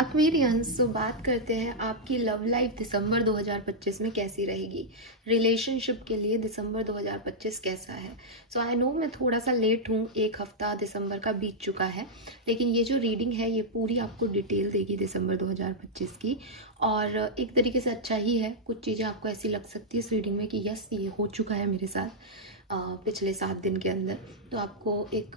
Aquarians, तो बात करते हैं आपकी लव लाइफ दिसंबर 2025 में कैसी रहेगी। रिलेशनशिप के लिए दिसंबर 2025 कैसा है। सो आई नो मैं थोड़ा सा लेट हूँ, एक हफ्ता दिसंबर का बीत चुका है, लेकिन ये जो रीडिंग है ये पूरी आपको डिटेल देगी दिसंबर 2025 की। और एक तरीके से अच्छा ही है। कुछ चीज़ें आपको ऐसी लग सकती है इस रीडिंग में कि यस ये हो चुका है मेरे साथ पिछले 7 दिन के अंदर, तो आपको एक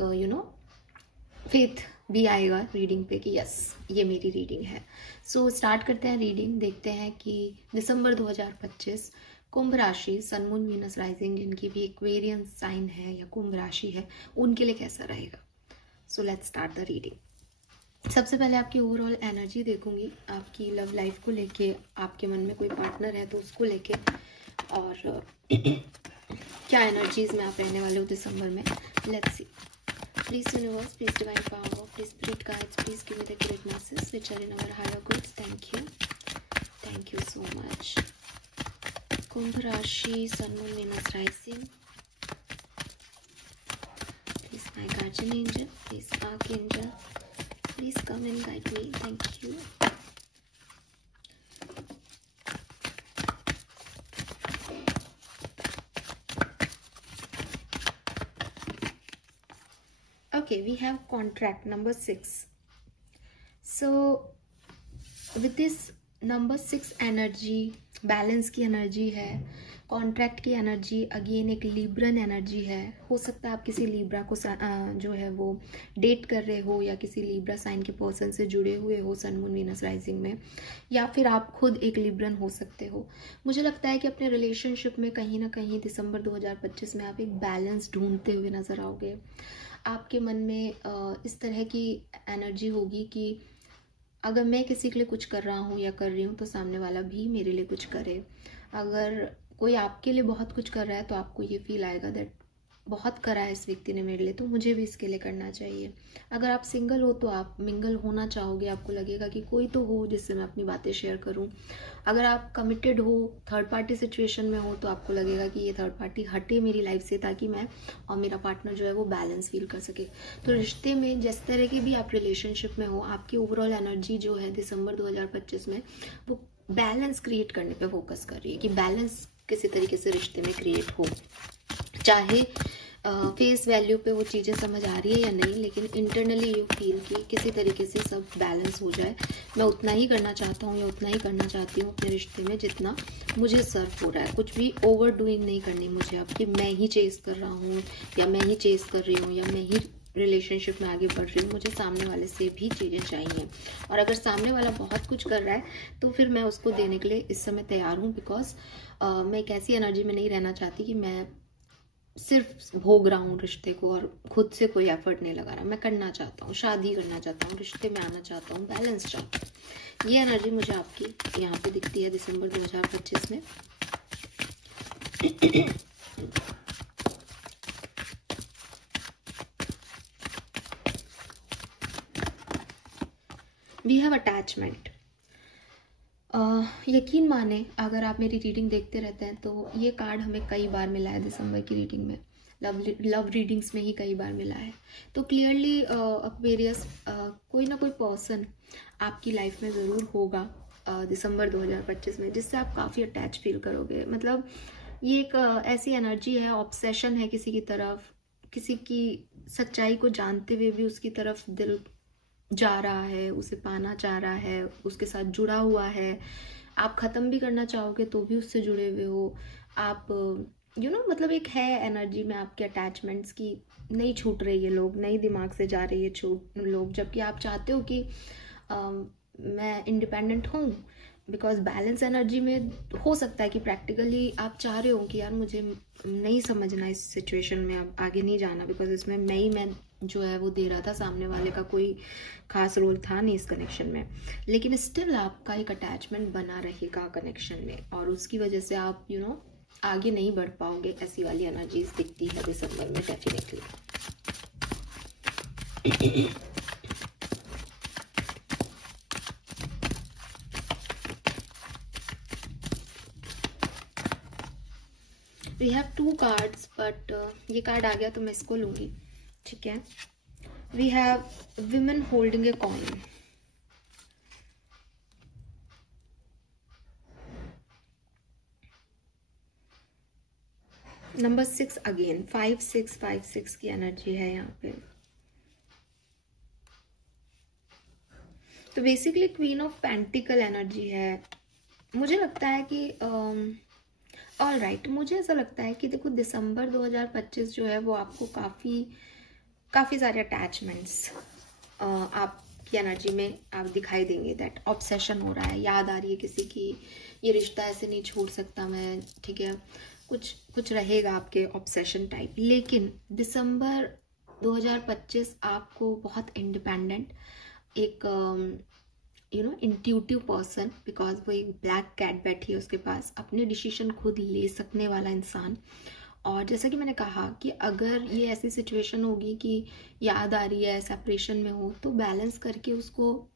फेथ भी आएगा रीडिंग पे कि यस ये मेरी रीडिंग है। सो स्टार्ट करते हैं रीडिंग, देखते हैं कि दिसंबर 2025 कुंभ राशि, सन मून वीनस राइजिंग जिनकी भी एक्वेरियन साइन है या कुंभ राशि है उनके लिए कैसा रहेगा। So let's start the reading. सबसे पहले आपकी ओवरऑल एनर्जी देखूंगी, आपकी लव लाइफ को लेके, आपके मन में कोई पार्टनर है तो उसको लेके, और क्या एनर्जीज में आप रहने वाले हो दिसंबर में। Let's see. Please universe, please divine power, please spirit guides, please give me the correct messages which are in our higher goods. Thank you so much. Kumbh Rashi, Sun Moon Venus Rising. Please my guardian angel, please archangel, please come and guide me. Thank you. Okay, we have contract number 6. So with this number 6 energy, balance की energy है, contract की energy, again एक Libran energy है। हो सकता है आप किसी लिब्रा को जो है वो डेट कर रहे हो या किसी लिब्रा साइन के पर्सन से जुड़े हुए हो सन मून वीनस राइजिंग में, या फिर आप खुद एक लिब्रन हो सकते हो। मुझे लगता है कि अपने रिलेशनशिप में कहीं ना कहीं दिसंबर 2025 में आप एक बैलेंस ढूंढते हुए नजर आओगे। आपके मन में इस तरह की एनर्जी होगी कि अगर मैं किसी के लिए कुछ कर रहा हूँ या कर रही हूँ तो सामने वाला भी मेरे लिए कुछ करे। अगर कोई आपके लिए बहुत कुछ कर रहा है तो आपको ये फील आएगा दैट बहुत करा है इस व्यक्ति ने मेरे लिए, तो मुझे भी इसके लिए करना चाहिए। अगर आप सिंगल हो तो आप मिंगल होना चाहोगे, आपको लगेगा कि कोई तो हो जिससे मैं अपनी बातें शेयर करूं। अगर आप कमिटेड हो, थर्ड पार्टी सिचुएशन में हो, तो आपको लगेगा कि ये थर्ड पार्टी हटे मेरी लाइफ से ताकि मैं और मेरा पार्टनर जो है वो बैलेंस फील कर सके। तो रिश्ते में जिस तरह की भी आप रिलेशनशिप में हो, आपकी ओवरऑल एनर्जी जो है दिसंबर 2025 में वो बैलेंस क्रिएट करने पे फोकस कर रही है कि बैलेंस किसी तरीके से रिश्ते में क्रिएट हो। चाहे फेस वैल्यू पे वो चीज़ें समझ आ रही है या नहीं, लेकिन इंटरनली यू फील कि किसी तरीके से सब बैलेंस हो जाए। मैं उतना ही करना चाहता हूँ या उतना ही करना चाहती हूँ अपने रिश्ते में जितना मुझे सर्व हो रहा है। कुछ भी ओवर डूइंग नहीं करनी मुझे अब कि मैं ही चेस कर रहा हूँ या मैं ही चेस कर रही हूँ या मैं ही रिलेशनशिप में आगे बढ़ रही हूँ। मुझे सामने वाले से भी चीज़ें चाहिए, और अगर सामने वाला बहुत कुछ कर रहा है तो फिर मैं उसको देने के लिए इस समय तैयार हूँ। बिकॉज मैं एक ऐसी एनर्जी में नहीं रहना चाहती कि मैं सिर्फ भोग रहा हूँ रिश्ते को और खुद से कोई एफर्ट नहीं लगा रहा। मैं करना चाहता हूँ, शादी करना चाहता हूँ, रिश्ते में आना चाहता हूँ, बैलेंस चाहता हूँ। ये एनर्जी मुझे आपकी यहाँ पे दिखती है दिसंबर 2025 में। We have attachment. यकीन माने अगर आप मेरी रीडिंग देखते रहते हैं तो ये कार्ड हमें कई बार मिला है दिसंबर की रीडिंग में, लव रीडिंग्स में ही कई बार मिला है। तो क्लियरली एक्वेरियस कोई ना कोई पर्सन आपकी लाइफ में ज़रूर होगा दिसंबर 2025 में जिससे आप काफ़ी अटैच फील करोगे। मतलब ये एक ऐसी एनर्जी है, ऑब्सेशन है किसी की तरफ, किसी की सच्चाई को जानते हुए भी उसकी तरफ दिल जा रहा है, उसे पाना चाह रहा है, उसके साथ जुड़ा हुआ है। आप ख़त्म भी करना चाहोगे तो भी उससे जुड़े हुए हो आप। मतलब एक है एनर्जी में आपके अटैचमेंट्स की, नहीं छूट रही है लोग, नई दिमाग से जा रही है छूट लोग, जबकि आप चाहते हो कि मैं इंडिपेंडेंट हूँ। बिकॉज बैलेंस एनर्जी में हो सकता है कि प्रैक्टिकली आप चाह रहे हो कि यार मुझे नहीं समझना इस सिचुएशन में, अब आगे नहीं जाना, बिकॉज इसमें मैं जो है वो दे रहा था, सामने वाले का कोई खास रोल था नहीं इस कनेक्शन में। लेकिन स्टिल आपका एक अटैचमेंट बना रहेगा कनेक्शन में, और उसकी वजह से आप आगे नहीं बढ़ पाओगे। ऐसी वाली एनर्जीज दिखती है दिसंबर में definitely. We have 2 cards, but ये कार्ड आ गया तो मैं इसको लूंगी, ठीक है। We have women holding a coin. Number 6 again 5 6 की एनर्जी है यहाँ पे। तो basically queen of pentacle energy है। मुझे लगता है कि ऑल राइट, मुझे ऐसा लगता है कि देखो दिसंबर 2025 जो है वो आपको काफ़ी सारे अटैचमेंट्स आपकी एनर्जी में आप दिखाई देंगे। दैट ऑब्सेशन हो रहा है, याद आ रही है किसी की, ये रिश्ता ऐसे नहीं छोड़ सकता मैं, ठीक है, कुछ रहेगा आपके ऑब्सेशन टाइप। लेकिन दिसंबर 2025 आपको बहुत इंडिपेंडेंट, एक इंट्यूटिव पर्सन, बिकॉज वो एक ब्लैक कैट बैठी है उसके पास, अपने डिसीजन खुद ले सकने वाला इंसान। और जैसा कि मैंने कहा कि अगर ये ऐसी सिचुएशन होगी कि याद आ रही है, सेपरेशन में हो, तो बैलेंस करके उसको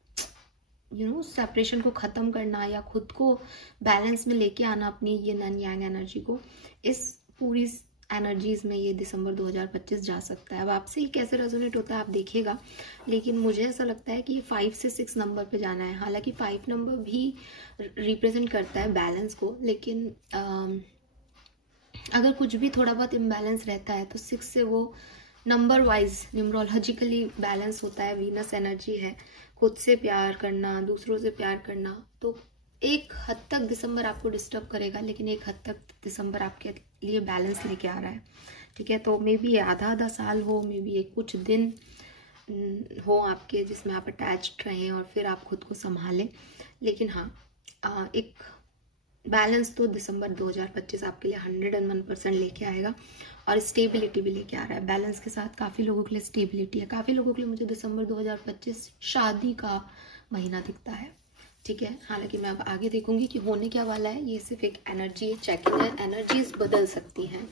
सेपरेशन को ख़त्म करना या खुद को बैलेंस में लेके आना अपनी यिन एंड यांग एनर्जी को, इस पूरी एनर्जीज में ये दिसंबर 2025 जा सकता है। अब आपसे ये कैसे रेजोनेट होता है आप देखिएगा, लेकिन मुझे ऐसा लगता है कि 5 से 6 नंबर पे जाना है। हालांकि 5 नंबर भी रिप्रेजेंट करता है बैलेंस को, लेकिन अगर कुछ भी थोड़ा बहुत इम्बैलेंस रहता है तो 6 से वो नंबर वाइज न्यूमरोलॉजिकली बैलेंस होता है। वीनस एनर्जी है, खुद से प्यार करना, दूसरों से प्यार करना। तो एक हद तक दिसंबर आपको डिस्टर्ब करेगा, लेकिन एक हद तक दिसंबर आपके लिए बैलेंस लेके आ रहा है, ठीक है। तो मे बी आधा साल हो, मे बी एक कुछ दिन हो आपके जिसमें आप अटैच्ड रहें और फिर आप खुद को संभालें। लेकिन हाँ, एक बैलेंस तो दिसंबर 2025 आपके लिए 101% लेके आएगा, और स्टेबिलिटी भी लेके आ रहा है। बैलेंस के साथ काफ़ी लोगों के लिए स्टेबिलिटी है। काफ़ी लोगों के लिए मुझे दिसंबर 2025 शादी का महीना दिखता है, ठीक है। हालांकि मैं अब आगे देखूंगी कि होने क्या वाला है। ये सिर्फ एक एनर्जी चेकिंग है, एनर्जीज बदल सकती हैं,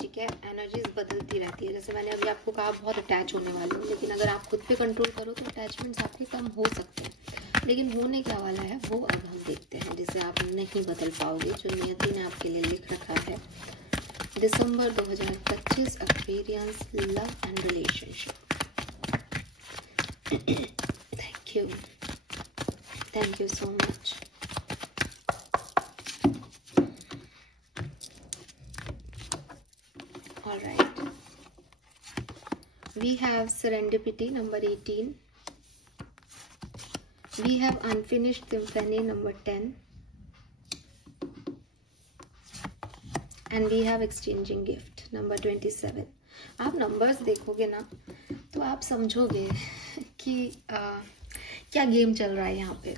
ठीक है। एनर्जीज बदलती रहती है। जैसे मैंने अभी आपको कहा बहुत अटैच होने वाली हूँ, लेकिन अगर आप खुद पे कंट्रोल करो तो अटैचमेंट्स आपके कम हो सकते हैं। लेकिन होने क्या वाला है वो अब हम देखते हैं, जिसे आप नहीं बदल पाओगे, जो नियति ने आपके लिए लिख रखा है। दिसंबर 2025 experience, love and relationship. Thank you so much. All right, we have serendipity number 18, we have unfinished symphony number 10, and we have exchanging gift number 27. आप नंबर्स देखोगे ना तो आप समझोगे कि क्या गेम चल रहा है यहाँ पे।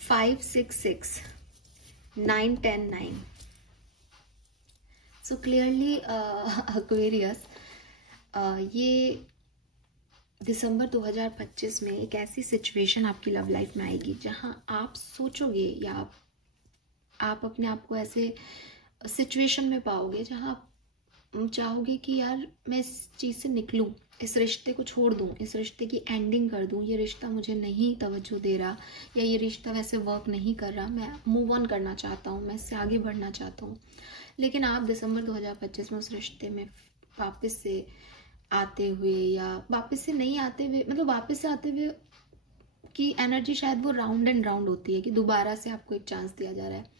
5 6 6 9 10 9। सो क्लियरली एक्वेरियस, ये दिसंबर 2025 में एक ऐसी सिचुएशन आपकी लव लाइफ में आएगी जहां आप सोचोगे या आप अपने आप को ऐसे सिचुएशन में पाओगे जहां आप चाहोगे कि यार मैं इस चीज़ से निकलूं, इस रिश्ते को छोड़ दूं, इस रिश्ते की एंडिंग कर दूं, ये रिश्ता मुझे नहीं तवज्जो दे रहा, या ये रिश्ता वैसे वर्क नहीं कर रहा, मैं मूव ऑन करना चाहता हूं, मैं इससे आगे बढ़ना चाहता हूं। लेकिन आप दिसंबर 2025 में उस रिश्ते में वापस से आते हुए, या वापस से नहीं आते हुए, मतलब वापस से आते हुए की एनर्जी शायद वो राउंड एंड राउंड होती है कि दोबारा से आपको एक चांस दिया जा रहा है।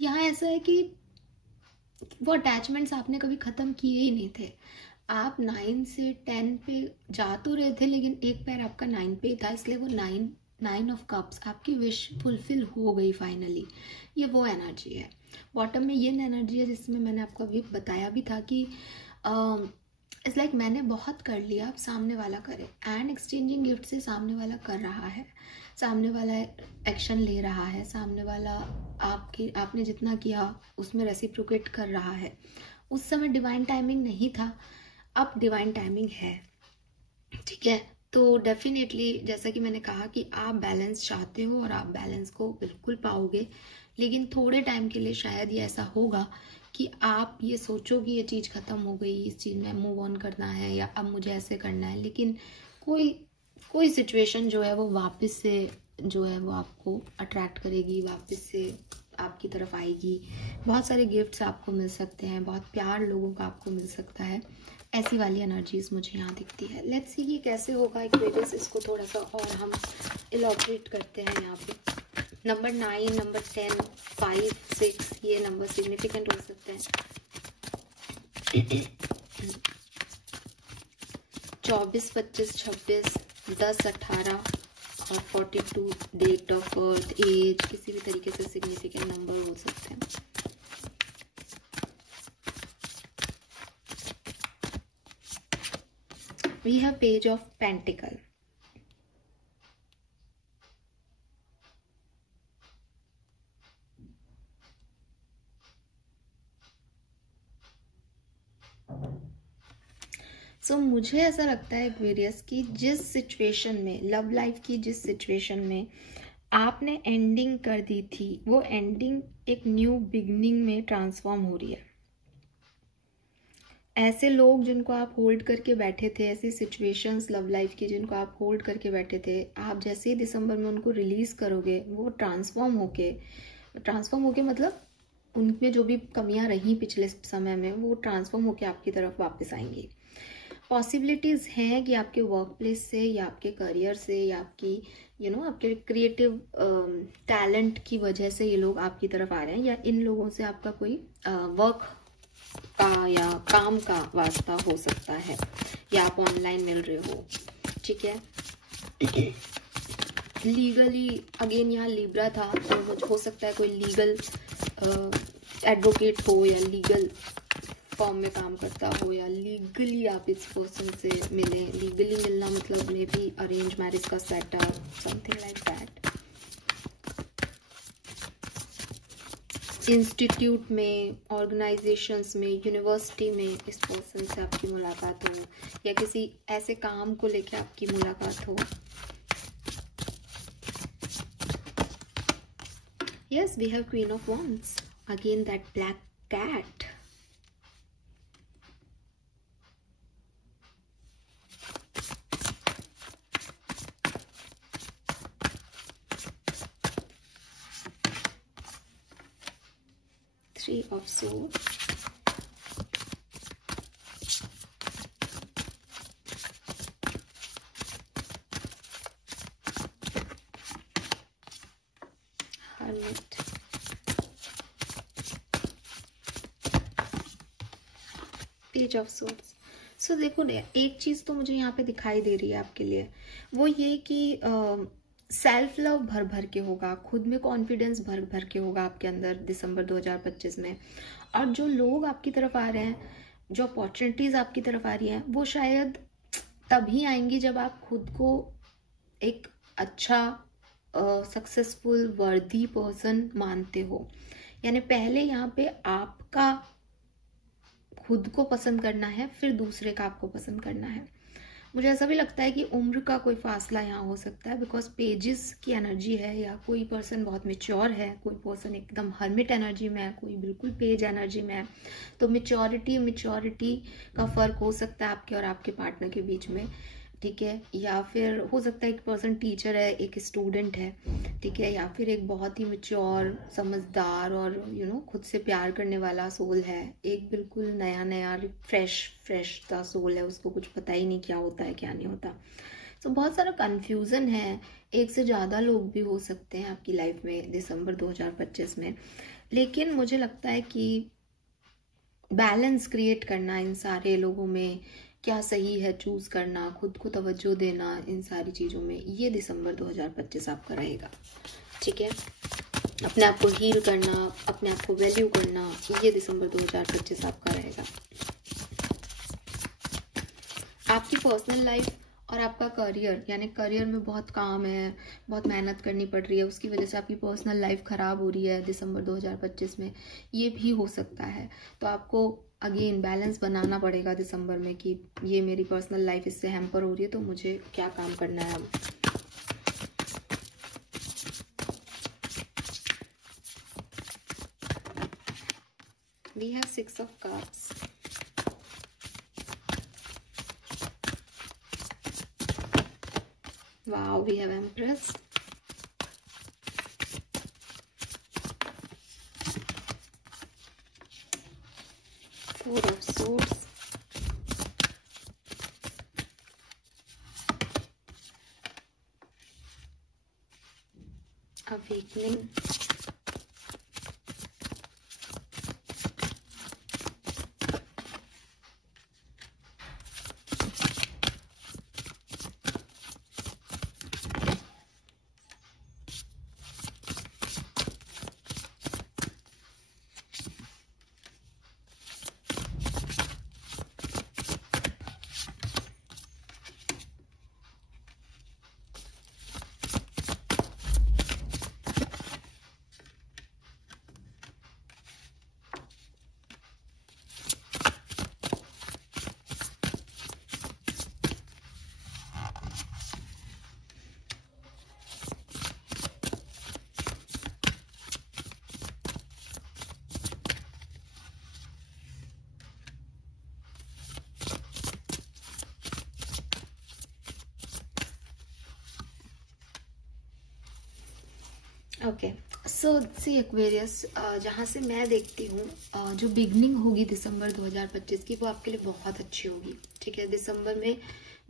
यहाँ ऐसा है कि वो अटैचमेंट्स आपने कभी ख़त्म किए ही नहीं थे। आप 9 से 10 पे जा तो रहे थे, लेकिन एक पैर आपका 9 पे ही था, इसलिए वो 9 ऑफ कप्स आपकी विश फुलफिल हो गई फाइनली। ये वो एनर्जी है। बॉटम में ये एनर्जी है जिसमें मैंने आपको अभी बताया भी था कि इट्स लाइक मैंने बहुत कर लिया, अब सामने वाला करे। एंड एक्सचेंजिंग गिफ्ट से सामने वाला कर रहा है, सामने वाला एक्शन ले रहा है, सामने वाला आपने जितना किया उसमें रेसिप्रोकेट कर रहा है। उस समय डिवाइन टाइमिंग नहीं था, अब डिवाइन टाइमिंग है, ठीक है। तो डेफिनेटली जैसा कि मैंने कहा कि आप बैलेंस चाहते हो और आप बैलेंस को बिल्कुल पाओगे, लेकिन थोड़े टाइम के लिए शायद ये ऐसा होगा कि आप ये सोचो कि ये चीज़ ख़त्म हो गई, इस चीज़ में मूव ऑन करना है या अब मुझे ऐसे करना है, लेकिन कोई सिचुएशन जो है वो वापस से जो है वो आपको अट्रैक्ट करेगी, वापस से आपकी तरफ आएगी। बहुत सारे गिफ्ट्स आपको मिल सकते हैं, बहुत प्यार लोगों का आपको मिल सकता है। ऐसी वाली एनर्जीज मुझे यहाँ दिखती है। लेट्स सी ये कैसे होगा एक्वेरियस, इसको थोड़ा सा और हम इलॉबरेट करते हैं यहाँ पे। नंबर 9, नंबर 10, 5 6 ये नंबर सिग्निफिकेंट हो सकते हैं। 24, 25, 26, 10, 18 और 42 डेट ऑफ बर्थ, एज, किसी भी तरीके से सिग्निफिकेंट नंबर हो सकते हैं। We have Page of Pentacle. सो मुझे ऐसा लगता है एक्वेरियस की जिस सिचुएशन में, लव लाइफ की जिस सिचुएशन में आपने एंडिंग कर दी थी, वो एंडिंग एक न्यू बिगनिंग में ट्रांसफॉर्म हो रही है। ऐसे लोग जिनको आप होल्ड करके बैठे थे, ऐसी सिचुएशंस लव लाइफ की जिनको आप होल्ड करके बैठे थे, आप जैसे ही दिसंबर में उनको रिलीज करोगे, वो ट्रांसफॉर्म होके मतलब उनमें जो भी कमियां रही पिछले समय में, वो ट्रांसफॉर्म होके आपकी तरफ वापस आएंगी। पॉसिबिलिटीज हैं कि आपके वर्क प्लेस से या आपके करियर से या आपकी आपके क्रिएटिव टैलेंट की वजह से ये लोग आपकी तरफ आ रहे हैं, या इन लोगों से आपका कोई वर्क का या काम का वास्ता हो सकता है, या आप ऑनलाइन मिल रहे हो, ठीक है। लीगली अगेन यहाँ लिब्रा था, तो हो सकता है कोई लीगल एडवोकेट हो या लीगल फॉर्म में काम करता हो, या लीगली आप इस पर्सन से मिले। लीगली मिलना मतलब मे बी अरेंज मैरिज का setup, something like that. Institute में, ऑर्गेनाइजेशंस में, यूनिवर्सिटी में इस पर्सन से आपकी मुलाकात हो, या किसी ऐसे काम को लेके आपकी मुलाकात हो। Yes, we have Queen of Wands. Again, that black cat. Three of Swords. Hermit. Page of Swords. So देखो, एक चीज तो मुझे यहाँ पे दिखाई दे रही है आपके लिए, वो ये कि सेल्फ लव भर भर के होगा, खुद में कॉन्फिडेंस भर भर के होगा आपके अंदर दिसंबर 2025 में। और जो लोग आपकी तरफ आ रहे हैं, जो अपॉर्चुनिटीज आपकी तरफ आ रही हैं, वो शायद तभी आएंगी जब आप खुद को एक अच्छा सक्सेसफुल वर्दी पर्सन मानते हो। यानी पहले यहाँ पे आपका खुद को पसंद करना है, फिर दूसरे का आपको पसंद करना है। मुझे ऐसा भी लगता है कि उम्र का कोई फासला यहाँ हो सकता है, बिकॉज पेजेस की एनर्जी है, या कोई पर्सन बहुत मेच्योर है, कोई पर्सन एकदम हर्मिट एनर्जी में है, कोई बिल्कुल पेज एनर्जी में है। तो मेच्योरिटी का फर्क हो सकता है आपके और आपके पार्टनर के बीच में, ठीक है। या फिर हो सकता है एक पर्सन टीचर है, एक स्टूडेंट है, ठीक है। या फिर एक बहुत ही मेच्योर, समझदार और खुद से प्यार करने वाला सोल है। एक बिल्कुल नया फ्रेश सा सोल है, उसको कुछ पता ही नहीं क्या होता है क्या नहीं होता। तो बहुत सारा कंफ्यूजन है। एक से ज़्यादा लोग भी हो सकते हैं आपकी लाइफ में दिसंबर 2025 में। लेकिन मुझे लगता है कि बैलेंस क्रिएट करना इन सारे लोगों में, क्या सही है चूज करना, खुद को तवज्जो देना, इन सारी चीज़ों में ये दिसंबर 2025 आपका रहेगा, ठीक है। अपने आप को हील करना, अपने आप को वैल्यू करना, ये दिसंबर 2025 आपका रहेगा। आपकी पर्सनल लाइफ और आपका करियर, यानी करियर में बहुत काम है, बहुत मेहनत करनी पड़ रही है, उसकी वजह से आपकी पर्सनल लाइफ खराब हो रही है दिसंबर 2025 में, ये भी हो सकता है। तो आपको अगेन बैलेंस बनाना पड़ेगा दिसंबर में कि ये मेरी पर्सनल लाइफ इससे हैम्पर हो रही है, तो मुझे क्या काम करना है अब। We have 6 of Cups. Wow, we have Empress. Four of Swords. Awakening. Okay, so see Aquarius, जहाँ से मैं देखती हूँ जो बिगनिंग होगी दिसंबर 2025 की वो आपके लिए बहुत अच्छी होगी। ठीक है, दिसंबर में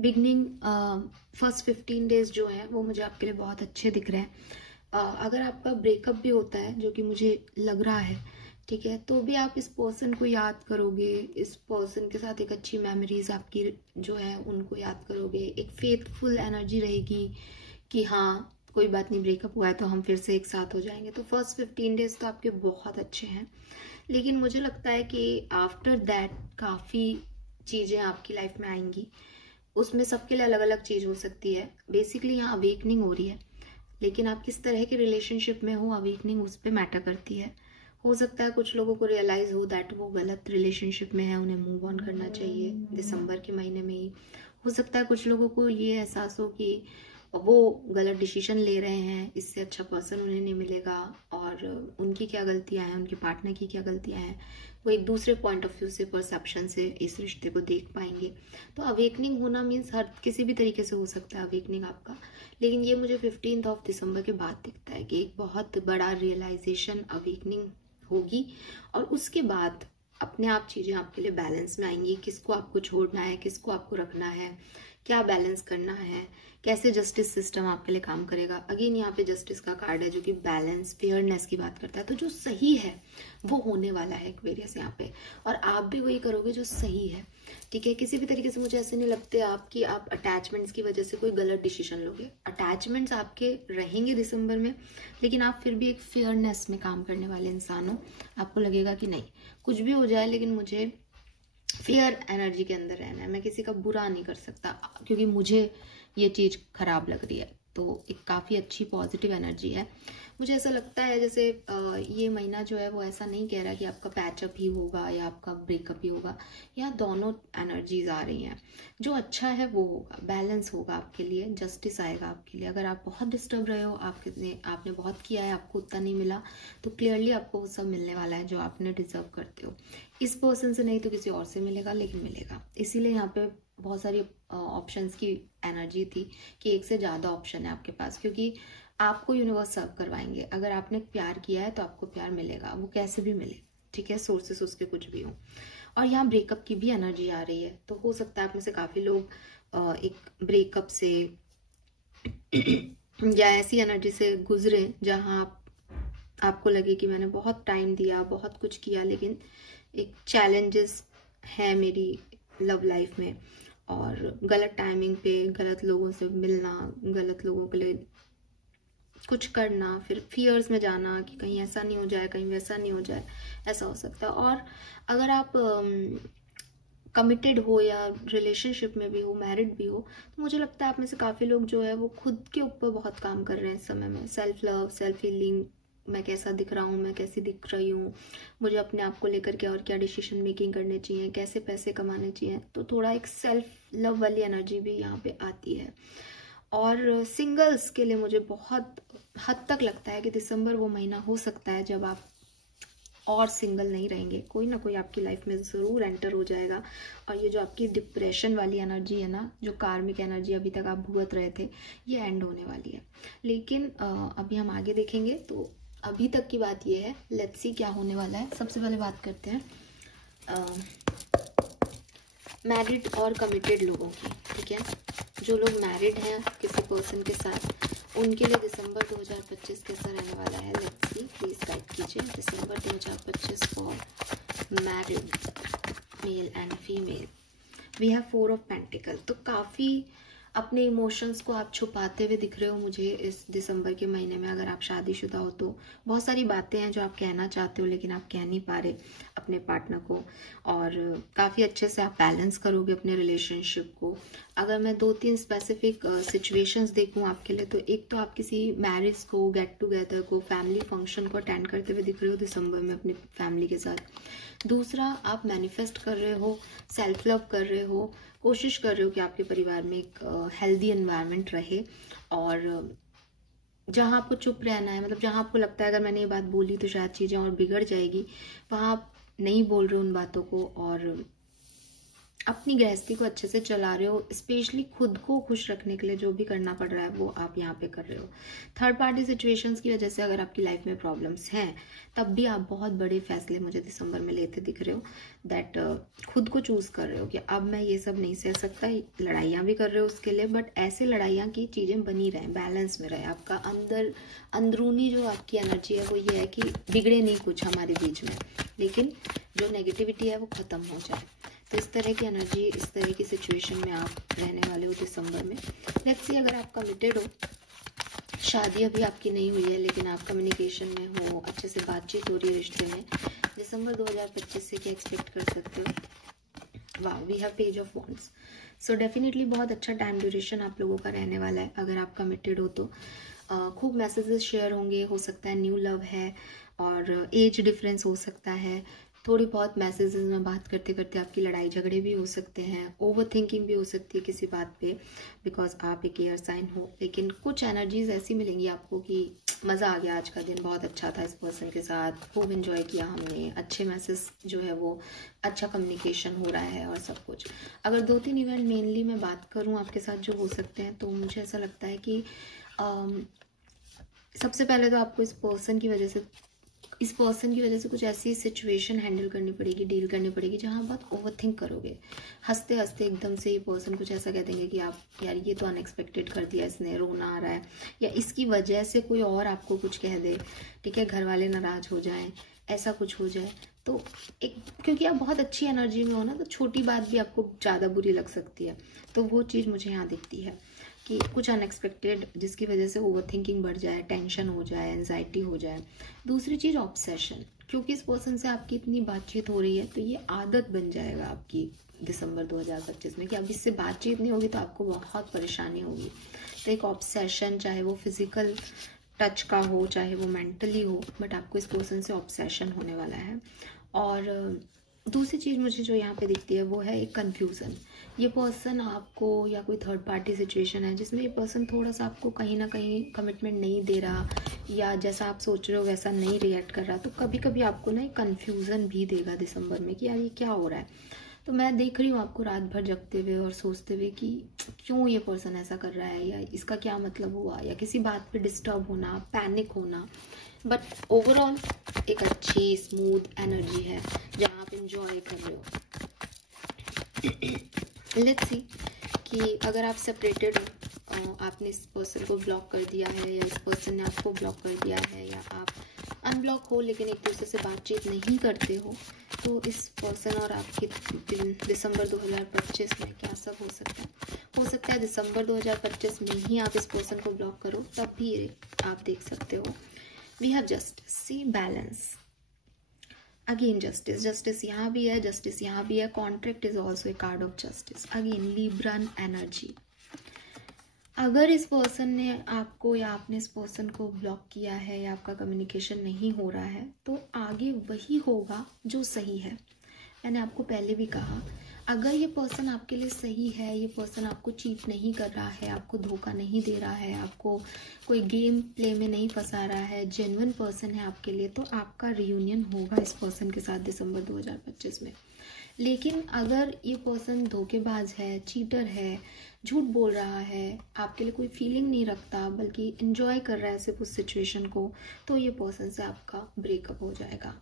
बिगनिंग फर्स्ट 15 डेज जो हैं वो मुझे आपके लिए बहुत अच्छे दिख रहे हैं। अगर आपका ब्रेकअप भी होता है, जो कि मुझे लग रहा है, ठीक है, तो भी आप इस पर्सन को याद करोगे, इस पर्सन के साथ एक अच्छी मेमोरीज आपकी जो है उनको याद करोगे, एक फेथफुल एनर्जी रहेगी कि हाँ कोई बात नहीं, ब्रेकअप हुआ है तो हम फिर से एक साथ हो जाएंगे। तो फर्स्ट 15 डेज तो आपके बहुत अच्छे हैं, लेकिन मुझे लगता है कि आफ्टर दैट काफ़ी चीज़ें आपकी लाइफ में आएंगी। उसमें सबके लिए अलग अलग चीज़ हो सकती है। बेसिकली यहाँ अवेकनिंग हो रही है, लेकिन आप किस तरह के रिलेशनशिप में हो, अवेकनिंग उस पर मैटर करती है। हो सकता है कुछ लोगों को रियलाइज हो दैट वो गलत रिलेशनशिप में है, उन्हें मूव ऑन करना चाहिए दिसंबर के महीने में ही। हो सकता है कुछ लोगों को ये एहसास हो कि वो गलत डिसीजन ले रहे हैं, इससे अच्छा पर्सन उन्हें नहीं मिलेगा, और उनकी क्या गलतियां हैं, उनके पार्टनर की क्या गलतियां हैं, वो एक दूसरे पॉइंट ऑफ व्यू से, परसेप्शन से इस रिश्ते को देख पाएंगे। तो अवेकनिंग होना मीन्स हर किसी भी तरीके से हो सकता है अवेकनिंग आपका, लेकिन ये मुझे 15 ऑफ दिसंबर के बाद दिखता है कि एक बहुत बड़ा रियलाइजेशन अवेकनिंग होगी, और उसके बाद अपने आप चीज़ें आपके लिए बैलेंस में आएंगी। किसको आपको छोड़ना है, किसको आपको रखना है, क्या बैलेंस करना है, कैसे जस्टिस सिस्टम आपके लिए काम करेगा। अगेन यहाँ पे जस्टिस का कार्ड है जो कि बैलेंस, फेयरनेस की बात करता है। तो जो सही है वो होने वाला है एक्वेरियस यहाँ पे, और आप भी वही करोगे जो सही है। ठीक है, किसी भी तरीके से मुझे ऐसे नहीं लगते कि आप अटैचमेंट्स की वजह से कोई गलत डिसीजन लोगे। अटैचमेंट्स आपके रहेंगे दिसंबर में, लेकिन आप फिर भी एक फेयरनेस में काम करने वाले इंसान हो। आपको लगेगा कि नहीं, कुछ भी हो जाए लेकिन मुझे फेयर एनर्जी के अंदर रहना है, मैं किसी का बुरा नहीं कर सकता क्योंकि मुझे ये चीज़ खराब लग रही है। तो एक काफ़ी अच्छी पॉजिटिव एनर्जी है। मुझे ऐसा लगता है जैसे ये महीना जो है वो ऐसा नहीं कह रहा कि आपका पैचअप ही होगा या आपका ब्रेकअप ही होगा। यहाँ दोनों एनर्जीज आ रही हैं। जो अच्छा है वो होगा, बैलेंस होगा आपके लिए, जस्टिस आएगा आपके लिए। अगर आप बहुत डिस्टर्ब रहे हो, आपने बहुत किया है, आपको उतना नहीं मिला, तो क्लियरली आपको वो सब मिलने वाला है जो आपने डिजर्व करते हो। इस पर्सन से नहीं तो किसी और से मिलेगा, लेकिन मिलेगा। इसीलिए यहाँ पे बहुत सारी ऑप्शंस की एनर्जी थी कि एक से ज़्यादा ऑप्शन है आपके पास, क्योंकि आपको यूनिवर्स सर्व करवाएंगे। अगर आपने प्यार किया है तो आपको प्यार मिलेगा, वो कैसे भी मिले। ठीक है, सोर्सेस उसके कुछ भी हो। और यहाँ ब्रेकअप की भी एनर्जी आ रही है, तो हो सकता है आप में से काफ़ी लोग एक ब्रेकअप से या ऐसी एनर्जी से गुजरे जहाँ आपको लगे कि मैंने बहुत टाइम दिया, बहुत कुछ किया, लेकिन एक चैलेंजेस है मेरी लव लाइफ में, और गलत टाइमिंग पे गलत लोगों से मिलना, गलत लोगों के लिए कुछ करना, फिर फियर्स में जाना कि कहीं ऐसा नहीं हो जाए, कहीं वैसा नहीं हो जाए, ऐसा हो सकता है। और अगर आप कमिटेड हो या रिलेशनशिप में भी हो, मैरिड भी हो, तो मुझे लगता है आप में से काफ़ी लोग जो है वो खुद के ऊपर बहुत काम कर रहे हैं इस समय में। सेल्फ लव, सेल्फ हीलिंग, मैं कैसा दिख रहा हूँ, मैं कैसी दिख रही हूँ, मुझे अपने आप को लेकर के और क्या डिसीजन मेकिंग करने चाहिए, कैसे पैसे कमाने चाहिए। तो थोड़ा एक सेल्फ लव वाली एनर्जी भी यहाँ पे आती है। और सिंगल्स के लिए मुझे बहुत हद तक लगता है कि दिसंबर वो महीना हो सकता है जब आप और सिंगल नहीं रहेंगे। कोई ना कोई आपकी लाइफ में ज़रूर एंटर हो जाएगा, और ये जो आपकी डिप्रेशन वाली एनर्जी है ना, जो कार्मिक एनर्जी अभी तक आप भुगत रहे थे, ये एंड होने वाली है। लेकिन अभी हम आगे देखेंगे। तो अभी तक की बात ये है, लेट्स सी क्या होने वाला है। सबसे पहले बात करते हैं मैरिड और कमिटेड लोगों की। ठीक है, जो लोग मैरिड हैं किसी पर्सन के साथ, उनके लिए दिसंबर 2025 कैसा रहने वाला है, लेट्स सी, प्लीज गाइड कीजिए। दिसंबर 2025 for married male and female. We have 4 of pentacle. तो काफ़ी अपने इमोशंस को आप छुपाते हुए दिख रहे हो मुझे इस दिसंबर के महीने में। अगर आप शादीशुदा हो तो बहुत सारी बातें हैं जो आप कहना चाहते हो, लेकिन आप कह नहीं पा रहे अपने पार्टनर को, और काफ़ी अच्छे से आप बैलेंस करोगे अपने रिलेशनशिप को। अगर मैं 2-3 स्पेसिफिक सिचुएशंस देखूं आपके लिए, तो एक तो आप किसी मैरिज को, गेट टुगेदर को, फैमिली फंक्शन को अटेंड करते हुए दिख रहे हो दिसंबर में अपनी फैमिली के साथ। दूसरा, आप मैनिफेस्ट कर रहे हो, सेल्फ लव कर रहे हो, कोशिश कर रहे हो कि आपके परिवार में एक हेल्दी एनवायरनमेंट रहे, और जहाँ आपको चुप रहना है, मतलब जहाँ आपको लगता है अगर मैंने ये बात बोली तो शायद चीज़ें और बिगड़ जाएगी, वहाँ आप नहीं बोल रहे उन बातों को, और अपनी गृहस्थी को अच्छे से चला रहे हो, स्पेशली खुद को खुश रखने के लिए जो भी करना पड़ रहा है वो आप यहाँ पे कर रहे हो। थर्ड पार्टी सिचुएशंस की वजह से अगर आपकी लाइफ में प्रॉब्लम्स हैं, तब भी आप बहुत बड़े फैसले मुझे दिसंबर में लेते दिख रहे हो। दैट खुद को चूज कर रहे हो कि अब मैं ये सब नहीं सह सकता, लड़ाइयाँ भी कर रहे हो उसके लिए, बट ऐसे लड़ाइयाँ की चीज़ें बनी रहें, बैलेंस में रहे। आपका अंदरूनी जो आपकी एनर्जी है वो ये है कि बिगड़े नहीं कुछ हमारे बीच में, लेकिन जो नेगेटिविटी है वो खत्म हो जाए। तो इस तरह की एनर्जी, इस तरह की सिचुएशन में आप रहने वाले हो दिसंबर में। लेट्स सी, अगर आप कमिटेड हो, शादी अभी आपकी नहीं हुई है लेकिन आप कम्युनिकेशन में हो, अच्छे से बातचीत हो रही है रिश्ते में, दिसंबर 2025 से क्या एक्सपेक्ट कर सकते हो? वाह, we have page of wands. So definitely बहुत अच्छा टाइम ड्यूरेशन आप लोगों का रहने वाला है। अगर आप कमिटेड हो तो खूब मैसेजेस शेयर होंगे, हो सकता है न्यू लव है, और एज डिफरेंस हो सकता है। थोड़ी बहुत मैसेजेस में बात करते करते आपकी लड़ाई झगड़े भी हो सकते हैं, ओवर थिंकिंग भी हो सकती है किसी बात पे, बिकॉज आप एक एयर साइन हो। लेकिन कुछ एनर्जीज ऐसी मिलेंगी आपको कि मज़ा आ गया, आज का दिन बहुत अच्छा था, इस पर्सन के साथ खूब इन्जॉय किया हमने, अच्छे मैसेज जो है वो, अच्छा कम्युनिकेशन हो रहा है और सब कुछ। अगर 2-3 इवेंट मेनली मैं बात करूँ आपके साथ जो हो सकते हैं, तो मुझे ऐसा लगता है कि सबसे पहले तो आपको इस पर्सन की वजह से कुछ ऐसी सिचुएशन हैंडल करनी पड़ेगी, डील करनी पड़ेगी, जहाँ बहुत ओवर थिंक करोगे। हंसते हंसते एकदम से ये पर्सन कुछ ऐसा कह देंगे कि आप, यार ये तो अनएक्सपेक्टेड कर दिया इसने, रोना आ रहा है, या इसकी वजह से कोई और आपको कुछ कह दे, ठीक है, घर वाले नाराज हो जाएं, ऐसा कुछ हो जाए। तो एक, क्योंकि आप बहुत अच्छी एनर्जी में हो ना, तो छोटी बात भी आपको ज़्यादा बुरी लग सकती है। तो वो चीज़ मुझे यहाँ दिखती है कि कुछ अनएक्सपेक्टेड, जिसकी वजह से ओवर थिंकिंग बढ़ जाए, टेंशन हो जाए, एंजाइटी हो जाए। दूसरी चीज़ ऑब्सेशन, क्योंकि इस पर्सन से आपकी इतनी बातचीत हो रही है, तो ये आदत बन जाएगा आपकी दिसंबर 2025 में कि अब इससे बातचीत नहीं होगी तो आपको बहुत परेशानी होगी। तो एक ऑब्सेशन, चाहे वो फिजिकल टच का हो, चाहे वो मेंटली हो, बट आपको इस पर्सन से ऑब्सेशन होने वाला है। और दूसरी चीज़ मुझे जो यहाँ पे दिखती है वो है एक कन्फ्यूज़न। ये पर्सन आपको, या कोई थर्ड पार्टी सिचुएशन है जिसमें ये पर्सन थोड़ा सा आपको कहीं ना कहीं कमिटमेंट नहीं दे रहा, या जैसा आप सोच रहे हो वैसा नहीं रिएक्ट कर रहा, तो कभी कभी आपको ना एक कन्फ्यूज़न भी देगा दिसंबर में कि यार ये क्या हो रहा है। तो मैं देख रही हूँ आपको रात भर जगते हुए और सोचते हुए कि क्यों ये पर्सन ऐसा कर रहा है, या इसका क्या मतलब हुआ, या किसी बात पे डिस्टर्ब होना, पैनिक होना। बट ओवरऑल एक अच्छी स्मूथ एनर्जी है जहाँ आप इंजॉय कर रहे हो। लेट्स सी कि अगर आप सेपरेटेड हो, आपने इस पर्सन को ब्लॉक कर दिया है, या इस पर्सन ने आपको ब्लॉक कर दिया है, या आप अनब्लॉक हो लेकिन एक दूसरे से बातचीत नहीं करते हो, तो इस पर्सन और आपकी दिसंबर 2025 में क्या सब हो सकता है? हो सकता है दिसंबर 2025 में ही आप इस पर्सन को ब्लॉक करो, तब भी आप देख सकते हो। We have justice, see balance, again justice यहाँ भी है, जस्टिस यहाँ भी है, contract is also a card of justice. Again Libran energy. अगर इस पर्सन ने आपको, या आपने इस पर्सन को ब्लॉक किया है, या आपका कम्युनिकेशन नहीं हो रहा है, तो आगे वही होगा जो सही है। मैंने आपको पहले भी कहा, अगर ये पर्सन आपके लिए सही है, ये पर्सन आपको चीट नहीं कर रहा है, आपको धोखा नहीं दे रहा है, आपको कोई गेम प्ले में नहीं फंसा रहा है, जेन्युइन पर्सन है आपके लिए, तो आपका रियूनियन होगा इस पर्सन के साथ दिसंबर 2025 में। लेकिन अगर ये पर्सन धोखेबाज है, चीटर है, झूठ बोल रहा है, आपके लिए कोई फीलिंग नहीं रखता, बल्कि एंजॉय कर रहा है सिर्फ उस सिचुएशन को, तो ये पर्सन से आपका ब्रेकअप हो जाएगा।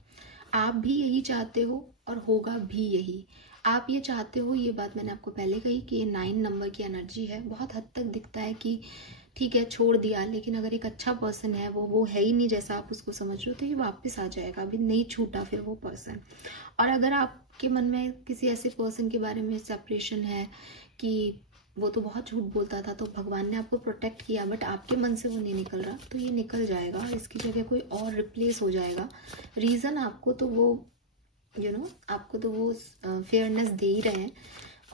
आप भी यही चाहते हो और होगा भी यही। आप ये चाहते हो, ये बात मैंने आपको पहले कही कि ये 9 नंबर की एनर्जी है। बहुत हद तक दिखता है कि ठीक है छोड़ दिया, लेकिन अगर एक अच्छा पर्सन है, वो है ही नहीं जैसा आप उसको समझ रहे हो, तो ये वापस आ जाएगा, अभी नहीं छूटा फिर वो पर्सन। और अगर आपके मन में किसी ऐसे पर्सन के बारे में सेपरेशन है कि वो तो बहुत झूठ बोलता था, तो भगवान ने आपको प्रोटेक्ट किया, बट आपके मन से वो नहीं निकल रहा, तो ये निकल जाएगा, इसकी जगह कोई और रिप्लेस हो जाएगा। रीज़न आपको तो वो आपको तो वो फेयरनेस दे ही रहे हैं,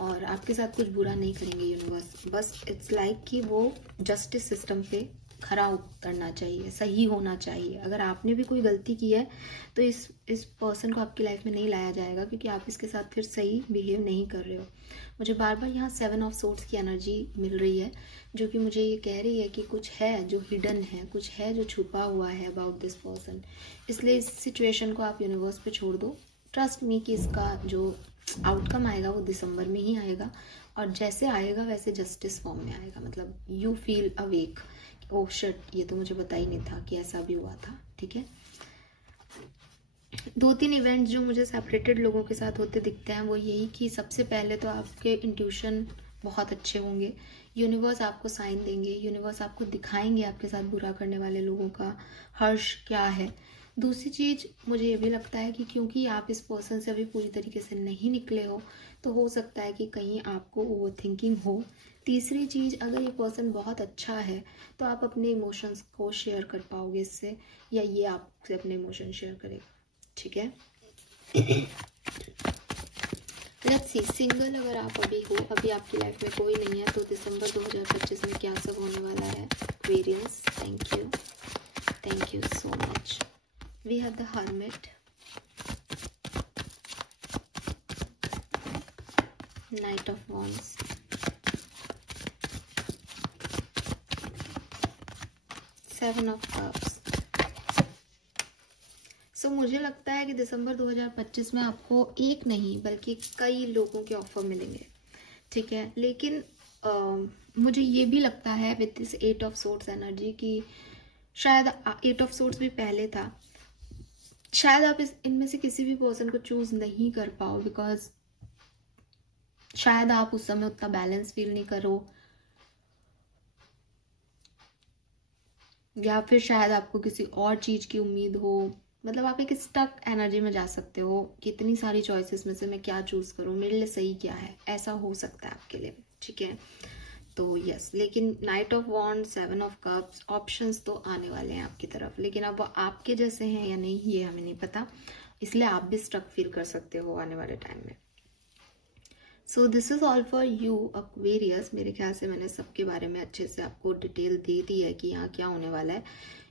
और आपके साथ कुछ बुरा नहीं करेंगे यूनिवर्स। बस इट्स लाइक कि वो जस्टिस सिस्टम पे खरा उतरना चाहिए, सही होना चाहिए। अगर आपने भी कोई गलती की है तो इस पर्सन को आपकी लाइफ में नहीं लाया जाएगा, क्योंकि आप इसके साथ फिर सही बिहेव नहीं कर रहे हो। मुझे बार बार यहाँ 7 ऑफ सोर्ड्स की एनर्जी मिल रही है, जो कि मुझे ये कह रही है कि कुछ है जो हिडन है, कुछ है जो छुपा हुआ है अबाउट दिस पर्सन। इसलिए इस सिचुएशन को आप यूनिवर्स पे छोड़ दो, ट्रस्ट मी कि इसका जो आउटकम आएगा वो दिसंबर में ही आएगा, और जैसे आएगा वैसे जस्टिस फॉर्म में आएगा। मतलब you feel awake, oh shit, ये तो मुझे पता ही नहीं था कि ऐसा भी हुआ था। ठीक है, 2-3 इवेंट्स जो मुझे सेपरेटेड लोगों के साथ होते दिखते हैं वो यही कि सबसे पहले तो आपके इंट्यूशन बहुत अच्छे होंगे, यूनिवर्स आपको साइन देंगे, यूनिवर्स आपको दिखाएंगे आपके साथ बुरा करने वाले लोगों का हर्ष क्या है। दूसरी चीज़ मुझे ये भी लगता है कि क्योंकि आप इस पर्सन से अभी पूरी तरीके से नहीं निकले हो तो हो सकता है कि कहीं आपको ओवर थिंकिंग हो। तीसरी चीज़, अगर ये पर्सन बहुत अच्छा है तो आप अपने इमोशंस को शेयर कर पाओगे इससे, या ये आपसे अपने इमोशन शेयर करेगा। ठीक है, लेट्स सी, सिंगल अगर आप अभी हो, अभी आपकी लाइफ में कोई नहीं है, तो दिसंबर 2025 में क्या सब होने वाला है। Aquarius, thank you so much. We have the hermit, knight of wands, seven of cups. So मुझे लगता है कि दिसंबर 2025 में आपको एक नहीं बल्कि कई लोगों के ऑफर मिलेंगे। ठीक है, लेकिन मुझे ये भी लगता है with this 8 of swords energy कि शायद 8 ऑफ सोर्ड्स भी पहले था, शायद आप इनमें से किसी भी पर्सन को चूज नहीं कर पाओ, बिकॉज शायद आप उस समय उतना बैलेंस फील नहीं करो, या फिर शायद आपको किसी और चीज की उम्मीद हो। मतलब आप एक स्टक एनर्जी में जा सकते हो, कितनी सारी चॉइसेस में से मैं क्या चूज करूं, मेरे लिए सही क्या है, ऐसा हो सकता है आपके लिए। ठीक है, तो यस, लेकिन knight of wand, seven of cups, options तो आने वाले हैं आपकी तरफ, लेकिन अब वो आपके जैसे हैं या नहीं ये हमें नहीं पता, इसलिए आप भी स्टक फील कर सकते हो आने वाले टाइम में। So this is all for you Aquarius. मेरे ख्याल से मैंने सबके बारे में अच्छे से आपको डिटेल दे दी है कि यहाँ क्या होने वाला है।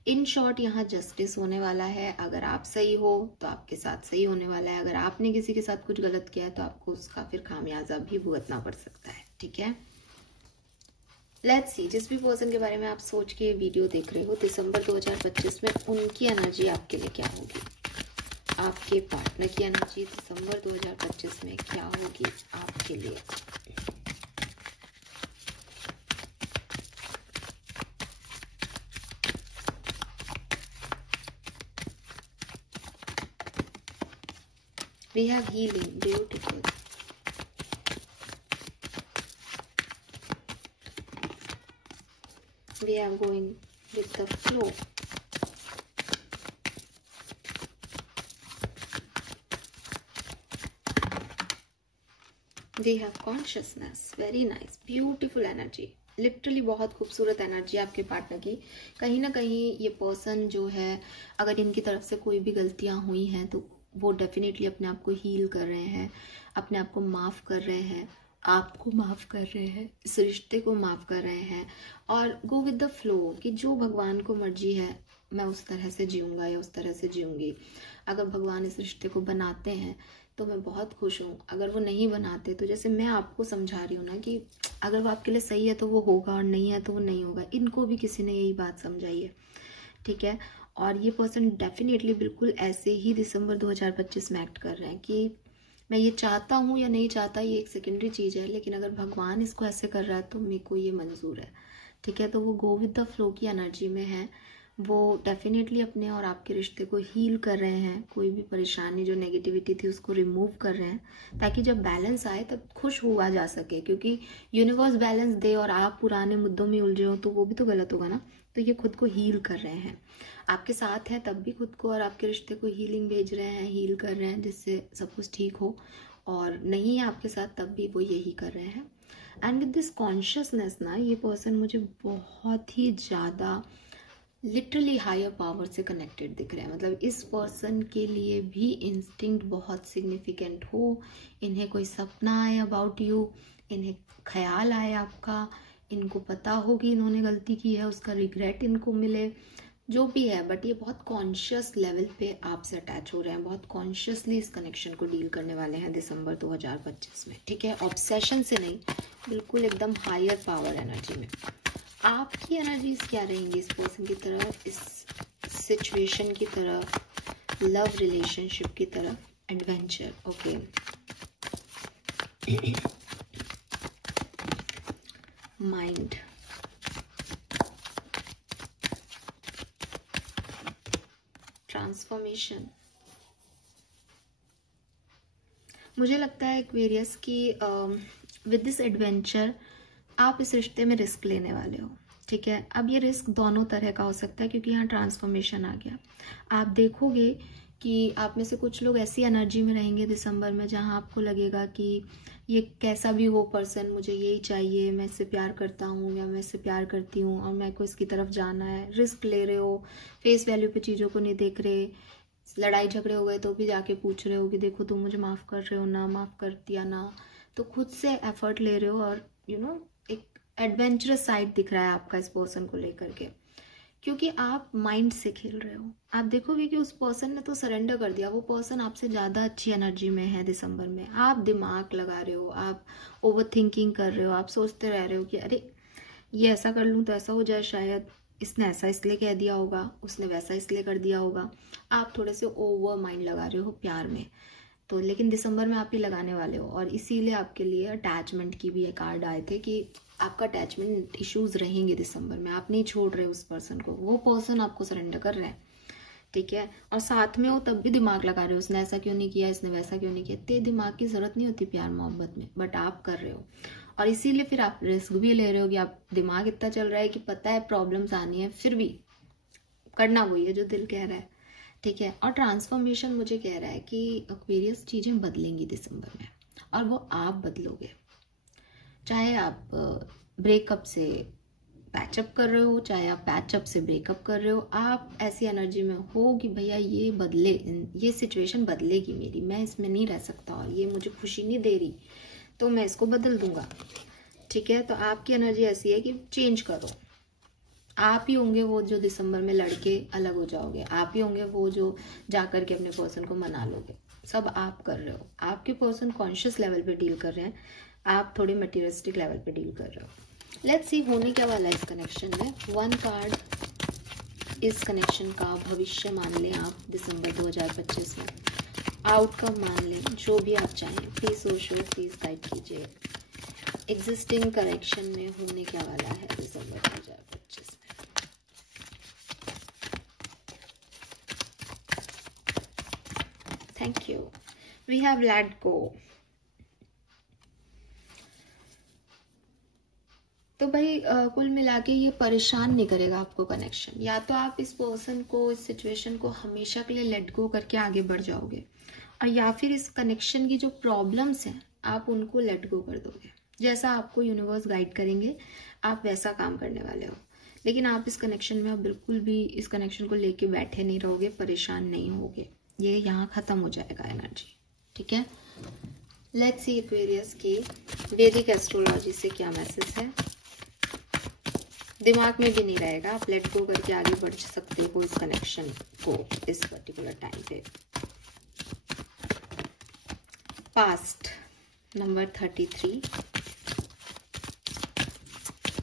इन शॉर्ट, यहाँ जस्टिस होने वाला है। अगर आप सही हो तो आपके साथ सही होने वाला है, अगर आपने किसी के साथ कुछ गलत किया है तो आपको उसका फिर खामियाजा भी भुगतना पड़ सकता है। ठीक है, लेट्स सी, जिस भी पर्सन के बारे में आप सोच के वीडियो देख रहे हो, दिसंबर 2025 में उनकी एनर्जी आपके लिए क्या होगी, आपके पार्टनर की एनर्जी दिसंबर 2025 में क्या होगी आपके लिए। We have healing, beautiful. We are going with the flow. We have consciousness, very nice, beautiful energy. Literally बहुत खूबसूरत एनर्जी आपके पार्टनर की। कहीं ना कहीं ये पर्सन जो है, अगर इनकी तरफ से कोई भी गलतियां हुई हैं तो वो डेफिनेटली अपने आप को हील कर रहे हैं, अपने आप को माफ़ कर रहे हैं, आपको माफ़ कर रहे हैं, इस रिश्ते को माफ़ कर रहे हैं, और गो विद द फ्लो कि जो भगवान को मर्जी है मैं उस तरह से जीऊँगा या उस तरह से जीऊँगी। अगर भगवान इस रिश्ते को बनाते हैं तो मैं बहुत खुश हूँ, अगर वो नहीं बनाते तो जैसे मैं आपको समझा रही हूँ ना कि अगर वो आपके लिए सही है तो वो होगा और नहीं है तो वो नहीं होगा। इनको भी किसी ने यही बात समझाई है। ठीक है, और ये पर्सन डेफिनेटली बिल्कुल ऐसे ही दिसंबर 2025 में एक्ट कर रहे हैं कि मैं ये चाहता हूँ या नहीं चाहता ये एक सेकेंडरी चीज़ है, लेकिन अगर भगवान इसको ऐसे कर रहा है तो मेरे को ये मंजूर है। ठीक है, तो वो गो विद द फ्लो की एनर्जी में है। वो डेफिनेटली अपने और आपके रिश्ते को हील कर रहे हैं, कोई भी परेशानी जो नेगेटिविटी थी उसको रिमूव कर रहे हैं, ताकि जब बैलेंस आए तब खुश हुआ जा सके। क्योंकि यूनिवर्स बैलेंस दे और आप पुराने मुद्दों में उलझे हो तो वो भी तो गलत होगा ना। तो ये खुद को हील कर रहे हैं, आपके साथ हैं तब भी खुद को और आपके रिश्ते को हीलिंग भेज रहे हैं, हील कर रहे हैं जिससे सब कुछ ठीक हो, और नहीं है आपके साथ तब भी वो यही कर रहे हैं। एंड विद दिस कॉन्शियसनेस ना, ये पर्सन मुझे बहुत ही ज़्यादा लिटरली हायर पावर से कनेक्टेड दिख रहे हैं। मतलब इस पर्सन के लिए भी इंस्टिंक्ट बहुत सिग्निफिकेंट हो, इन्हें कोई सपना आए अबाउट यू, इन्हें ख्याल आए आपका, इनको पता हो कि इन्होंने गलती की है, उसका रिग्रेट इनको मिले, जो भी है, बट ये बहुत कॉन्शियस लेवल पे आपसे अटैच हो रहे हैं, बहुत कॉन्शियसली इस कनेक्शन को डील करने वाले हैं दिसंबर 2025 में। ठीक है, ऑब्सेशन से नहीं, बिल्कुल एकदम हायर पावर एनर्जी में। आपकी एनर्जीज क्या रहेंगी इस पर्सन की तरफ, इस सिचुएशन की तरफ, लव रिलेशनशिप की तरफ, एडवेंचर, ओके। Mind, transformation. मुझे लगता है एक्वेरियस की विद दिस एडवेंचर आप इस रिश्ते में रिस्क लेने वाले हो, ठीक है। अब ये रिस्क दोनों तरह का हो सकता है क्योंकि यहाँ ट्रांसफॉर्मेशन आ गया। आप देखोगे कि आप में से कुछ लोग ऐसी एनर्जी में रहेंगे दिसंबर में जहाँ आपको लगेगा कि ये कैसा भी हो पर्सन, मुझे यही चाहिए, मैं इससे प्यार करता हूँ या मैं इससे प्यार करती हूँ और मेरे को इसकी तरफ जाना है। रिस्क ले रहे हो, फेस वैल्यू पे चीज़ों को नहीं देख रहे। लड़ाई झगड़े हो गए तो भी जाके पूछ रहे हो कि देखो तुम मुझे माफ़ कर रहे हो ना, माफ़ कर दिया ना। तो खुद से एफर्ट ले रहे हो और एक एडवेंचरस साइड दिख रहा है आपका इस पर्सन को लेकर के, क्योंकि आप माइंड से खेल रहे हो। आप देखोगे कि उस पर्सन ने तो सरेंडर कर दिया, वो पर्सन आपसे ज़्यादा अच्छी एनर्जी में है दिसंबर में। आप दिमाग लगा रहे हो, आप ओवर थिंकिंग कर रहे हो, आप सोचते रह रहे हो कि अरे ये ऐसा कर लूँ तो ऐसा हो जाए, शायद इसने ऐसा इसलिए कह दिया होगा, उसने वैसा इसलिए कर दिया होगा। आप थोड़े से ओवर माइंड लगा रहे हो प्यार में। तो लेकिन दिसंबर में आप ही लगाने वाले हो और इसीलिए आपके लिए अटैचमेंट की भी एक कार्ड आए थे कि आपका अटैचमेंट इश्यूज रहेंगे दिसंबर में। आप नहीं छोड़ रहे उस पर्सन को, वो पर्सन आपको सरेंडर कर रहा है, ठीक है। और साथ में हो तब भी दिमाग लगा रहे हो, उसने ऐसा क्यों नहीं किया, इसने वैसा क्यों नहीं किया। इतने दिमाग की जरूरत नहीं होती प्यार मोहब्बत में, बट आप कर रहे हो और इसीलिए फिर आप रिस्क भी ले रहे हो कि आप दिमाग इतना चल रहा है कि पता है प्रॉब्लम्स आनी है, फिर भी करना वही है जो दिल कह रहा है, ठीक है। और ट्रांसफॉर्मेशन मुझे कह रहा है कि एक्वेरियस चीज़ें बदलेंगी दिसंबर में और वो आप बदलोगे। चाहे आप ब्रेकअप से पैचअप कर रहे हो, चाहे आप पैचअप से ब्रेकअप कर रहे हो, आप ऐसी एनर्जी में हो कि भैया ये बदले, ये सिचुएशन बदलेगी मेरी, मैं इसमें नहीं रह सकता और ये मुझे खुशी नहीं दे रही तो मैं इसको बदल दूंगा, ठीक है। तो आपकी एनर्जी ऐसी है कि चेंज करो। आप ही होंगे वो जो दिसंबर में लड़के अलग हो जाओगे, आप ही होंगे वो जो जाकर के अपने पर्सन को मना लोगे। सब आप कर रहे हो। आपके पर्सन कॉन्शियस लेवल पे डील कर रहे हैं, आप थोड़े मटेरियलिस्टिक लेवल पे डील कर रहे हो। लेट्स सी होने क्या वाला है इस कनेक्शन में। 1 कार्ड इस कनेक्शन का भविष्य मान लें आप दिसंबर 2025 में, आउटकम मान लें, जो भी आप चाहें। प्लीज सोचो, प्लीज गाइड कीजिए एग्जिस्टिंग कनेक्शन में होने क्या वाला है दिसंबर 2025 में। Thank you. We have let go. तो भाई कुल मिला के ये परेशान नहीं करेगा आपको कनेक्शन। या तो आप इस पर्सन को, इस सिचुएशन को हमेशा के लिए लेट गो करके आगे बढ़ जाओगे, और या फिर इस कनेक्शन की जो प्रॉब्लम्स हैं आप उनको लेट गो कर दोगे। जैसा आपको यूनिवर्स गाइड करेंगे आप वैसा काम करने वाले हो। लेकिन आप इस कनेक्शन में बिल्कुल भी इस कनेक्शन को लेके बैठे नहीं रहोगे, परेशान नहीं होगे। ये यहाँ खत्म हो जाएगा एनर्जी, ठीक है। लेट्स सी एक्वेरियस की वैदिक एस्ट्रोलॉजी से क्या मैसेज है। दिमाग में भी नहीं रहेगा, आप लेट गो करके आगे बढ़ सकते हो इस कनेक्शन को इस पर्टिकुलर टाइम पे। Past number 33।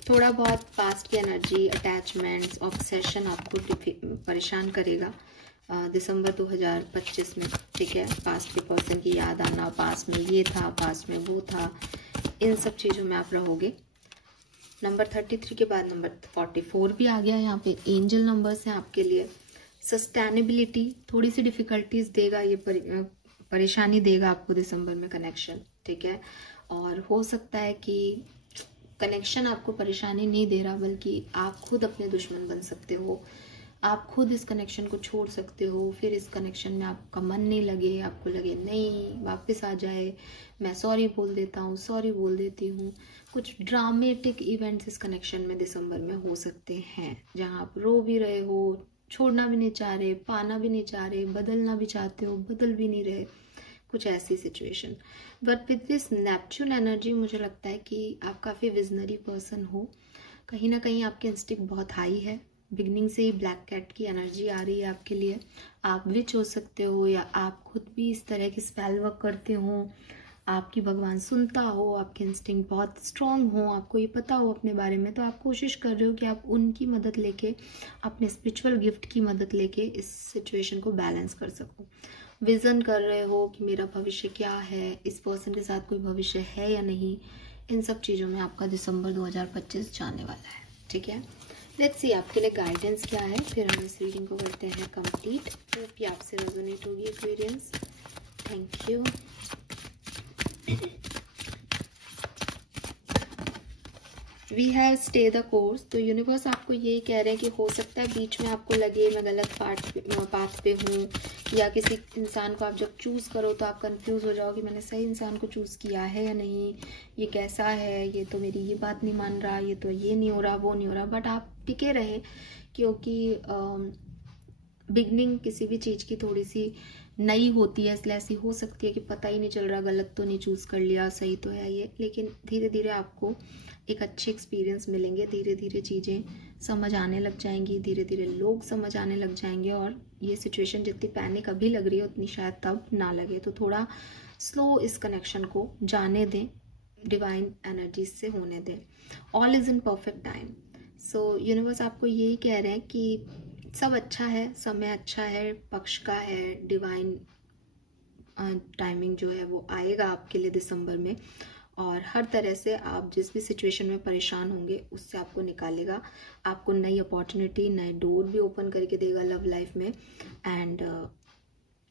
थोड़ा बहुत पास्ट की एनर्जी, अटैचमेंट्स, ऑब्सेशन आपको परेशान करेगा दिसंबर 2025 में, ठीक है। पास्ट के पर्सन की याद आना, पास्ट में ये था, पास्ट में वो था, इन सब चीज़ों में आप रहोगे। नंबर 33 के बाद नंबर 44 भी आ गया। यहाँ पे एंजल नंबर्स हैं आपके लिए। सस्टेनेबिलिटी, थोड़ी सी डिफिकल्टीज देगा ये, परेशानी देगा आपको दिसंबर में कनेक्शन, ठीक है। और हो सकता है कि कनेक्शन आपको परेशानी नहीं दे रहा, बल्कि आप खुद अपने दुश्मन बन सकते हो। आप खुद इस कनेक्शन को छोड़ सकते हो, फिर इस कनेक्शन में आपका मन नहीं लगे, आपको लगे नहीं वापस आ जाए, मैं सॉरी बोल देता हूँ, सॉरी बोल देती हूँ। कुछ ड्रामेटिक इवेंट्स इस कनेक्शन में दिसंबर में हो सकते हैं, जहाँ आप रो भी रहे हो, छोड़ना भी नहीं चाह रहे, पाना भी नहीं चाह रहे, बदलना भी चाहते हो, बदल भी नहीं रहे, कुछ ऐसी situation. But with this Neptune energy मुझे लगता है कि आप काफ़ी विजनरी पर्सन हो। कहीं ना कहीं आपके इंस्टिंक्ट बहुत हाई है। बिगनिंग से ही ब्लैक कैट की एनर्जी आ रही है आपके लिए। आप विच हो सकते हो या आप खुद भी इस तरह की स्पेल वर्क करते हो, आपकी भगवान सुनता हो, आपके इंस्टिंक्ट बहुत स्ट्रांग हो, आपको ये पता हो अपने बारे में, तो आप कोशिश कर रहे हो कि आप उनकी मदद लेके, अपने स्पिरिचुअल गिफ्ट की मदद लेके इस सिचुएशन को बैलेंस कर सको। विजन कर रहे हो कि मेरा भविष्य क्या है, इस पर्सन के साथ कोई भविष्य है या नहीं, इन सब चीज़ों में आपका दिसंबर 2025 जाने वाला है। ठीक है, लेट्स सी आपके लिए गाइडेंस क्या है, फिर हम इस रीडिंग को करते हैं कंप्लीट। होप कि आपसे रेजोनेट होगी experience. Thank you. We have stay the course. तो यूनिवर्स आपको यही कह रहे हैं कि हो सकता है बीच में आपको लगे मैं गलत पाथ पे हूँ, या किसी इंसान को आप जब चूज़ करो तो आप कंफ्यूज हो जाओ कि मैंने सही इंसान को चूज़ किया है या नहीं, ये कैसा है, ये तो मेरी ये बात नहीं मान रहा, ये तो ये नहीं हो रहा, वो नहीं हो रहा। बट आप टिके रहे, क्योंकि बिगनिंग किसी भी चीज़ की थोड़ी सी नई होती है, इसलिए ऐसी हो सकती है कि पता ही नहीं चल रहा गलत तो नहीं चूज़ कर लिया, सही तो है ये। लेकिन धीरे धीरे आपको एक अच्छे एक्सपीरियंस मिलेंगे, धीरे धीरे चीज़ें समझ आने लग जाएंगी, धीरे धीरे लोग समझ आने लग जाएंगे, और ये सिचुएशन जितनी पैनिक अभी लग रही है उतनी शायद तब ना लगे। तो थोड़ा स्लो इस कनेक्शन को जाने दें, डिवाइन एनर्जी से होने दें। All is in perfect time. So universe आपको यही कह रहे हैं कि सब अच्छा है, समय अच्छा है, पक्ष का है, डिवाइन टाइमिंग जो है वो आएगा आपके लिए दिसंबर में, और हर तरह से आप जिस भी सिचुएशन में परेशान होंगे उससे आपको निकालेगा, आपको नई अपॉर्चुनिटी, नए डोर भी ओपन करके देगा लव लाइफ में। एंड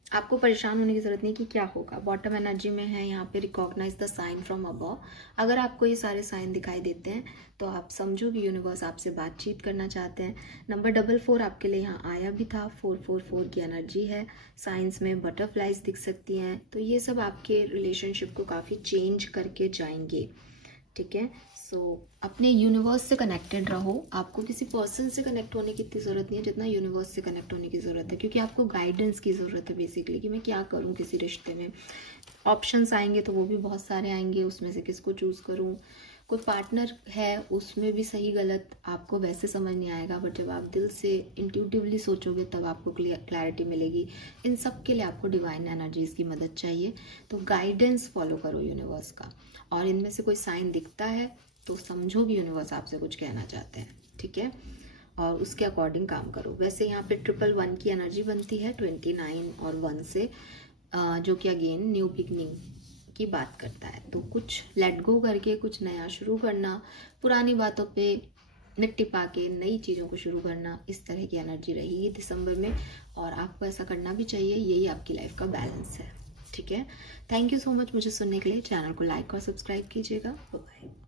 आपको परेशान होने की जरूरत नहीं कि क्या होगा। बॉटम एनर्जी में है यहाँ पे, recognise the sign from above. अगर आपको ये सारे साइन दिखाई देते हैं तो आप समझो कि यूनिवर्स आपसे बातचीत करना चाहते हैं। नंबर 44 आपके लिए यहाँ आया भी था, 444 की एनर्जी है। साइंस में बटरफ्लाइज दिख सकती हैं, तो ये सब आपके रिलेशनशिप को काफ़ी चेंज करके जाएंगे। ठीक है, सो अपने यूनिवर्स से कनेक्टेड रहो। आपको किसी पर्सन से कनेक्ट होने की इतनी ज़रूरत नहीं है जितना यूनिवर्स से कनेक्ट होने की ज़रूरत है, क्योंकि आपको गाइडेंस की ज़रूरत है बेसिकली, कि मैं क्या करूँ किसी रिश्ते में। ऑप्शंस आएंगे तो वो भी बहुत सारे आएंगे, उसमें से किसको चूज़ करूँ। कोई पार्टनर है, उसमें भी सही गलत आपको वैसे समझ नहीं आएगा, बट जब आप दिल से इंट्यूटिवली सोचोगे तब आपको क्लैरिटी मिलेगी। इन सब के लिए आपको डिवाइन एनर्जीज की मदद चाहिए, तो गाइडेंस फॉलो करो यूनिवर्स का। और इनमें से कोई साइन दिखता है तो समझो कि यूनिवर्स आपसे कुछ कहना चाहते हैं। ठीक है, और उसके अकॉर्डिंग काम करो। वैसे यहाँ पे 111 की एनर्जी बनती है 29 और 1 से, जो कि अगेन न्यू बिगनिंग की बात करता है। तो कुछ लेट गो करके कुछ नया शुरू करना, पुरानी बातों पे मिट्टी पाके नई चीज़ों को शुरू करना, इस तरह की एनर्जी रहेगी दिसंबर में, और आपको ऐसा करना भी चाहिए। यही आपकी लाइफ का बैलेंस है। ठीक है, थैंक यू सो मच मुझे सुनने के लिए। चैनल को लाइक और सब्सक्राइब कीजिएगा। Bye bye.